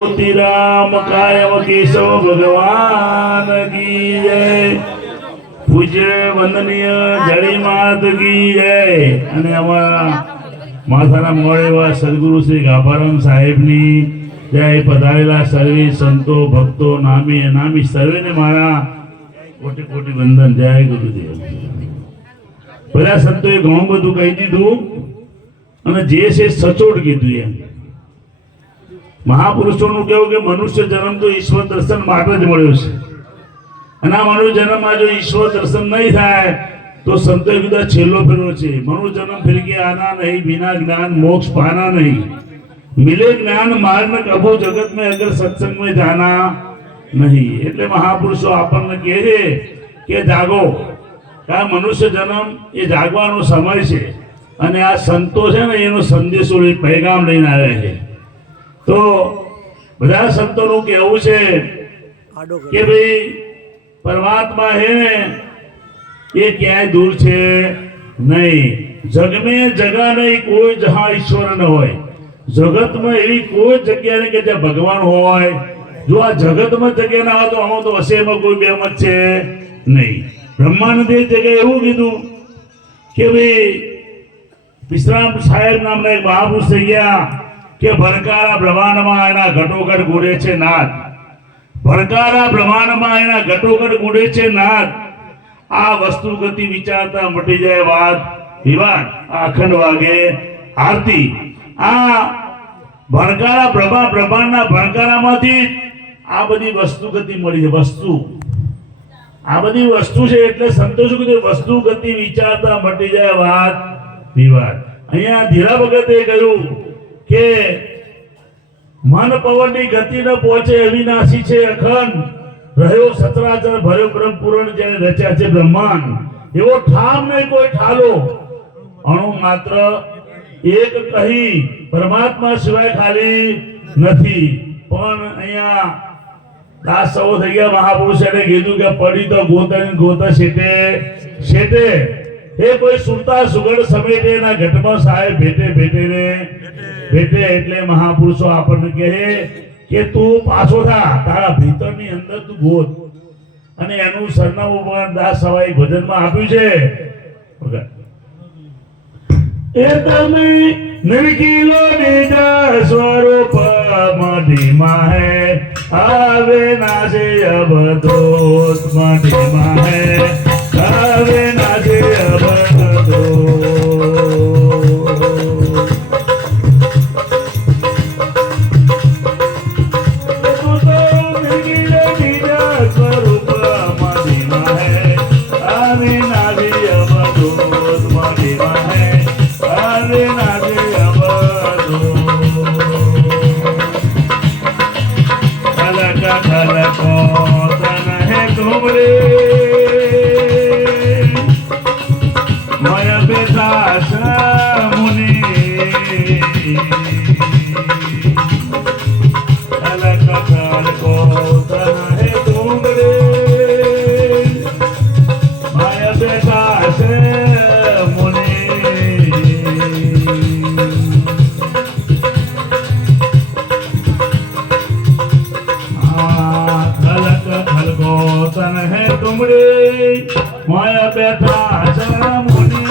राम कायम केशव भगवान की जय। पूज्य वंदनीय जड़ी मात की जय। અને અમારા માથાના મોડેવા સદગુરુ શ્રી ગાભારામ સાહેબની જય। પધારેલા સર્વે સંતો ભક્તો નામી અનામી સર્વેને મારા કોટી કોટી વંદન। જય ગુરુદેવ। બધા સંતોએ ઘણું બધું કહી દીધું અને જે છે સચોટ કીધું એમ। મહાપુરુષોનું કહેવું કે મનુષ્ય જન્મ તો ઈશ્વર દર્શન માટે જ મળ્યો છે અને આ મનુષ્ય જન્મમાં જો ઈશ્વર દર્શન નહીં થાય તો સંતોએ કીધું છેલ્લો ફેરો છે। મનુષ્ય જન્મ ફિર કે આના નહીં, बिना ज्ञान मोक्ष पाना नहीं, मिले ज्ञान मार्ग में कभू जगत में अगर सत्संग में जाना नहीं। એટલે મહાપુરુષો આપણને કહે છે કે જાગો, આ મનુષ્ય જન્મ એ જાગવાનો સમય છે અને આ સંતો છે ને એનો સંદેશો લઈ પેગામ લઈને આવ્યા છે। તો બધા સંતોનું કહેવું છે કે ભાઈ પરમાત્મા હે ને એ ક્યાંય દૂર છે નહીં। જગ में जगह नहीं कोई जहां ईश्वर न હોય। જગતમાં એવી કોઈ જગ્યા નહીં કે જ્યાં ભગવાન હોય। જો આ જગતમાં જગ્યા ના હોય તો આમાં તો હશેમાં કોઈ બેમત છે નહીં। બ્રહ્માનંદે જગ્યાએ એવું કીધું કે ભાઈ વિશ્રામ સાહેબ નામના એક મહાપુરુષ થઈ ગયા કે ભરકારા બ્રહ્માંડમાં એના ઘટોઘટ ગુડે છે નાથ। ભરકારા બ્રહ્માંડમાં એના ઘટોઘટ ગુડે છે નાથ। આ વસ્તુ ગતિ વિચારતા મટી જાય વાત વિવાદ, અખંડ વાગે આરતી। આ ભણકારા બ્રહ્માંડના ભણકારામાંથી આ બધી વસ્તુ ગતિ મળી છે। વસ્તુ આ બધી વસ્તુ છે એટલે સંતોષ કીધું વસ્તુ ગતિ વિચારતા મટી જાય વાત વિવાદ। અહીંયા ધીરા ભગતે કહ્યું કે મન પવનની ગતિ ન પહોંચે અવિનાશી છે અખંડ, રહ્યો સચરાચર ભર્યો બ્રહ્મ પૂરણ જેને રચ્યા છે બ્રહ્માંડ। એવો ઠામ નહીં કોઈ ઠાલો, અણુ માત્ર એક કહી પરમાત્મા સિવાય ખાલી નથી। પણ અહીંયા દાસ સવો થઈ ગયા મહાપુરુષે કીધું કે પડી તો ગોતન ગોત શેટે શેટે, એ કોઈ સુરતા સુગડ સમેટે ના ઘટમાં સાહેબ ભેટે ભેટે ને ભેટે। એટલે મહાપુરુષો આપણને કહે કે તું પાછો થા, તારા ભીતરની અંદર તું ગોત। અને એનું સરનામું પણ દાસ સવાઈ ભજનમાં આપ્યું છે। એ તમે નિર્કીલો નિજ સ્વરૂપ મઢીમાં હે, આવે નાશે અબધોત મઢીમાં હે, આવે નાશે અબધોત। माया बैठा मुनि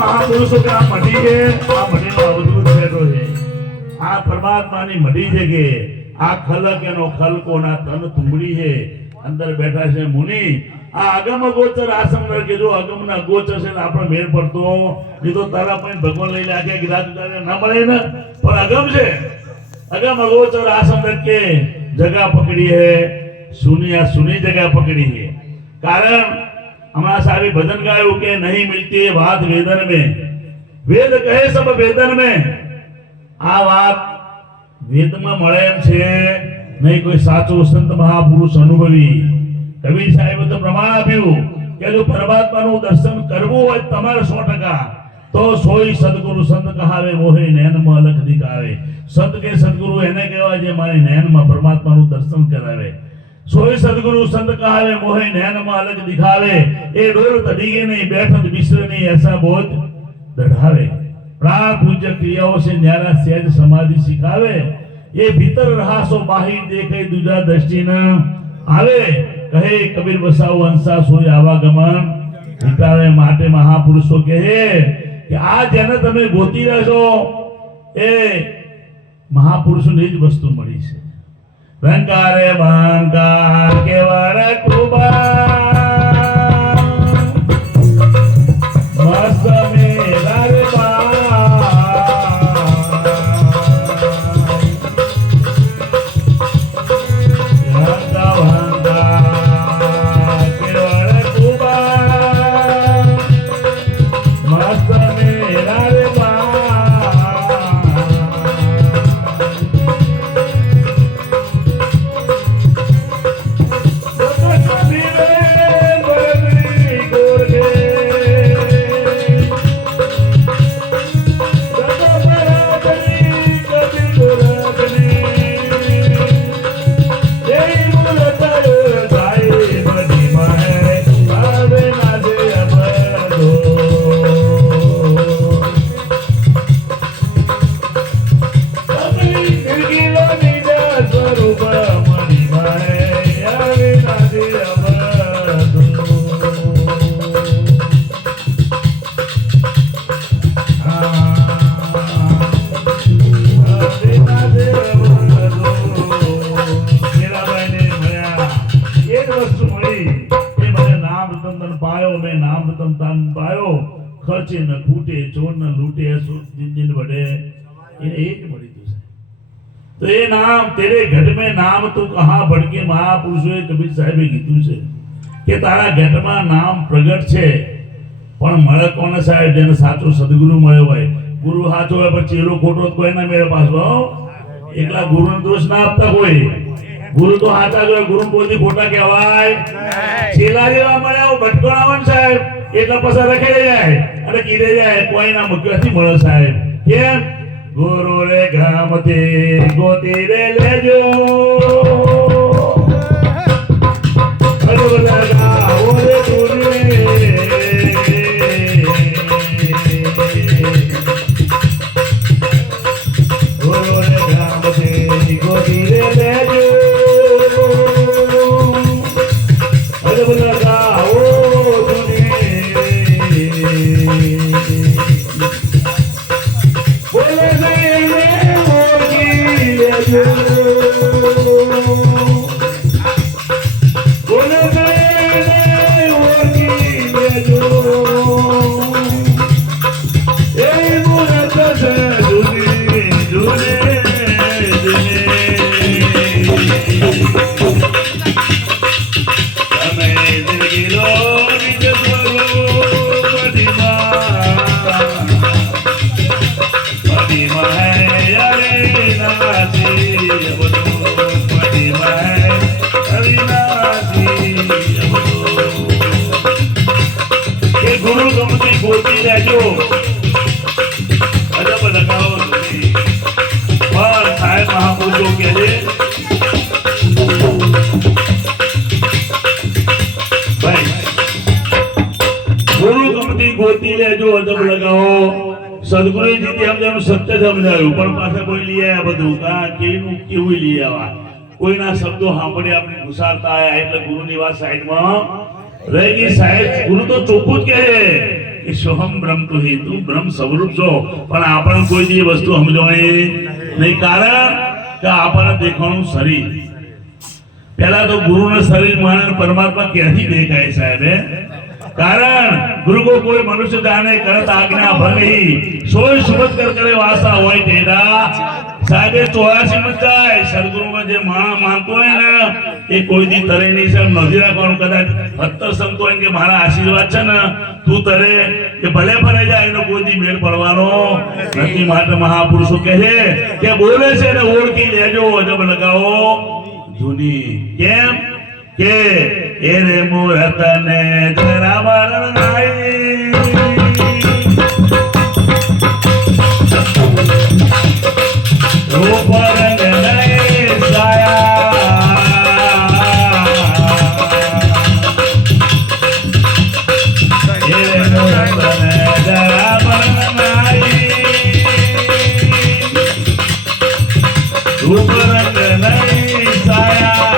મહાપુરુષો કે આ મઢી છે, આ મઢીનો અવધૂત બેઠો છે। આ પરમાત્માની મઢી છે કે આ ખલક એનો ખલકોના તન તુંબડી છે, અંદર બેઠા છે મુનિ। આ અગમ ગોચર આસમ કે જો અગમના ગોચર છે ને આપણે મેળ પડતો નહીં તો તારા પણ ભગવાન લઈ લે કે ગિરાજ ના મળે ને, પણ અગમ છે। અગમ ગોચર આસમ કે જગह પકડી है सुनी, आ सुनी जगह पकड़ी है। कारण हमारा सारे भजन गायो के नहीं मिलती है बात वेदन में, वेद कहे सब वेदन में। आ बात વેદમાં મળે એમ છે નહીં, કોઈ સાચો સંત મહાપુરુષ અનુભવી કબીર સાહેબે તો પ્રમાણ આપ્યું કે જો પરમાત્માનું દર્શન કરવું હોય તમારે 100% તો સોઈ સદગુરુ સંત કહાવે મોહે નયનમાં અલખ દિખાવે. સંત કે સદગુરુ એને કહેવાય જે મારી નયનમાં પરમાત્માનું દર્શન કરાવે. સોઈ સદગુરુ સંત કહાવે મોહે નયનમાં અલખ દિખાવે. એ ડોર તડીગે નહીં બેઠત બિસરે નહીં એસા બોધ દઢાવે. પ્રાણ પૂજ્ય ક્રિયાઓ से न्यारा सहज समाधि सिखावे. ये भीतर रहा सो बाहिर देखे दूजा दृष्टि न आवे. કહે કબીર બસાવ અંસા સોય આવાગમન વિટાવે. માટે મહાપુરુષો કહે કે આ જેને તમે ગોતી રહેશો એ મહાપુરુષોની જ વસ્તુ મળી છે. રંકારે વાંકાર કેવર કૃપા મસ્ત મેરા રે खर्चे न खूटे चोर न लूटे जिन जिन बड़े ये एक बड़ी दूसरे. तो ये नाम तेरे घट में नाम तो कहाँ भड़के. महापुरुषों कबीर साहेबे કીધું છે કે તારા ઘટમાં નામ પ્રગટ છે પણ મળે કોને સાહેબ? જેને સાચો સદગુરુ મળ્યો હોય. ગુરુ સાચો હોય પણ ચેલો ખોટો કોઈ ના મેળે પાછો. એકલા ગુરુનો દોષ ના આપતા કોઈ. ગુરુ તો સાચા જ હોય. ગુરુ કોઈ ખોટા કહેવાય. ચેલા જેવા મળ્યા ભટકોણાવન સાહેબ એટલા પસાર રખેડે જાય અને કીધે જાય કોઈ ના મુખ્યથી મળે સાહેબ. કેમ? ગુરુ રે ગામથી ગોતી રે લેજો લગાવો રે તુને. ગુરુ રે ગામથી ગોતી રે લેજો લગાવો ગોતી લેજો અદબ લગાવો. સદગુરુજી થી અમને સત્ય સમજાયું પણ પાછા કોઈ લઈ આવ્યા બધું કેવું કેવું લઈ આવ્યા. કોઈના શબ્દો સાંભળી આપણે ઘુસાડતા આવ્યા એટલે ગુરુની વાત સાઈડમાં રહી ગઈ. સાહેબ ગુરુ તો ચોખ્ખું જ કહે કે સોહમ બ્રહ્મ તો હે, તું બ્રહ્મ સ્વરૂપ છો. પણ આપણને કોઈ દી વસ્તુ સમજવાની નહીં. કારણ કે આપણને દેખાવાનું શરીર. પહેલા તો ગુરુના શરીર માને પરમાત્મા ક્યાંથી દેખાય સાહેબ? कारण गुरु को कोई मनुष्य जाने करत आज्ञा भले सोई सुबत कर करे वासा होय तेरा સાહેબ 84 માં જાય સદગુરુમાં જે માણસ માનતો હોય ને એ કોઈ દી તરે નહીં સાહેબ નથી રાખવાનું કદાચ 70 સંતો હોય કે મારા આશીર્વાદ છે ને તું તરે કે ભલે ભલે જાય એનો કોઈ દી મેળ પડવાનો નથી માટે મહાપુરુષો કહે છે કે બોલે છે ને ઓળખી લેજો અજબ લગાવો જૂની કેમ કે એ રે મૂરત ને જરા મરણ નાઈ રૂપ રંગ નહીં સાયા એ રે મૂરત ને જરા મરણ નાઈ રૂપ રંગ નહીં સાયા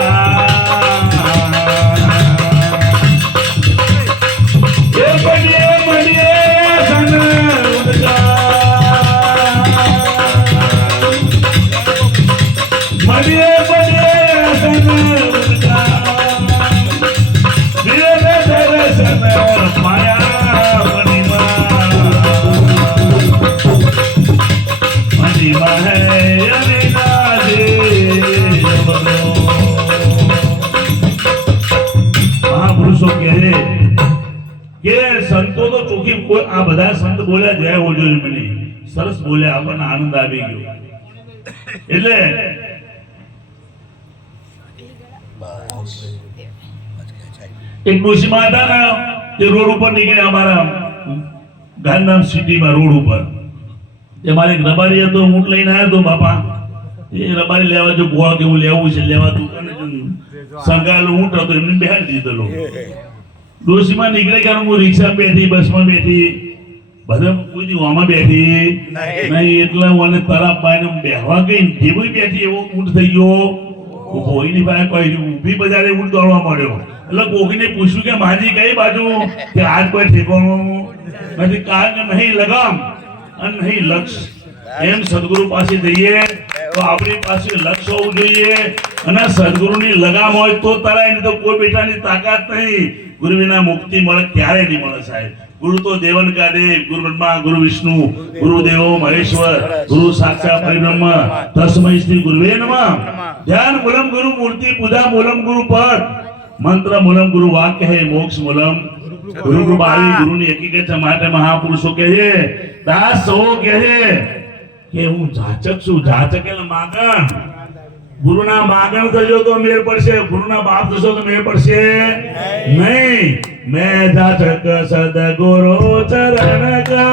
મહાપુરુષો કહે કે સંતો તો ચોખી કોઈ આ બધા સંત બોલ્યા જય હોજો મને સરસ બોલ્યા આપણને આનંદ આવી ગયો એટલે એક ડોશીમાં હતા ને તે રોડ ઉપર નીકળ્યા અમારા ગાંધીધામ સિટીમાં રોડ ઉપર એ મારે એક રબારી હતો ઊંટ લઈને આવ્યો હતો બાપા એ રબારી લેવા જો ગોળ કેવું લેવું છે લેવા તું સંગાયેલું ઊંટ હતો એમને બેહાડી દીધેલો ડોશીમાં નીકળે કે હું રિક્ષા બેઠી બસમાં બેઠી બધા કોઈ દી આમાં બેઠી નહીં એટલે મને તરાપ પાઈને બેહવા ગઈ જેવી બેઠી એવો ઊંટ થઈ ગયો કોઈની પાસે કોઈ ઊભી બજારે ઊંટ દોડવા મળ્યો એટલે કોકીને પૂછ્યું કે માજી કઈ બાજુ કે આજ કોઈ ઠેકાણું નથી કારણ કે નહીં લગામ અને નહીં લક્ષ્ય એમ સદગુરુ પાસે જઈએ તો આપણી પાસે લક્ષ્ય હોવું જોઈએ અને સદગુરુની લગામ હોય તો તરાય નહીં તો કોઈ બેટાની તાકાત નહીં ગુરુ વિના મુક્તિ મળે ક્યારે નહીં મળે સાહેબ ગુરુ તો દેવન કા દેવ ગુરુ બ્રહ્મા ગુરુ વિષ્ણુ ગુરુ દેવો મહેશ્વર ગુરુ સાક્ષાત પરબ્રહ્મ તસ્મૈ શ્રી ગુરુવે નમઃ ધ્યાન મૂલમ ગુરુ મૂર્તિ પૂજા મૂલમ ગુરુ પદ મંત્ર મૂલમ ગુરુ વાક્ય હે મોક્ષ મૂલમ ગુરુ કૃપાળી ગુરુની હકીકત છે માટે મહાપુરુષો કહે છે દાસ સૌ કહે છે કે હું જાચક છું જાચક એટલે માગણ ગુરુના માગણ થજો તો મેળ પડશે ગુરુના બાપ થશો તો મેળ પડશે નહીં मैं जाचक सदगुरु चरण का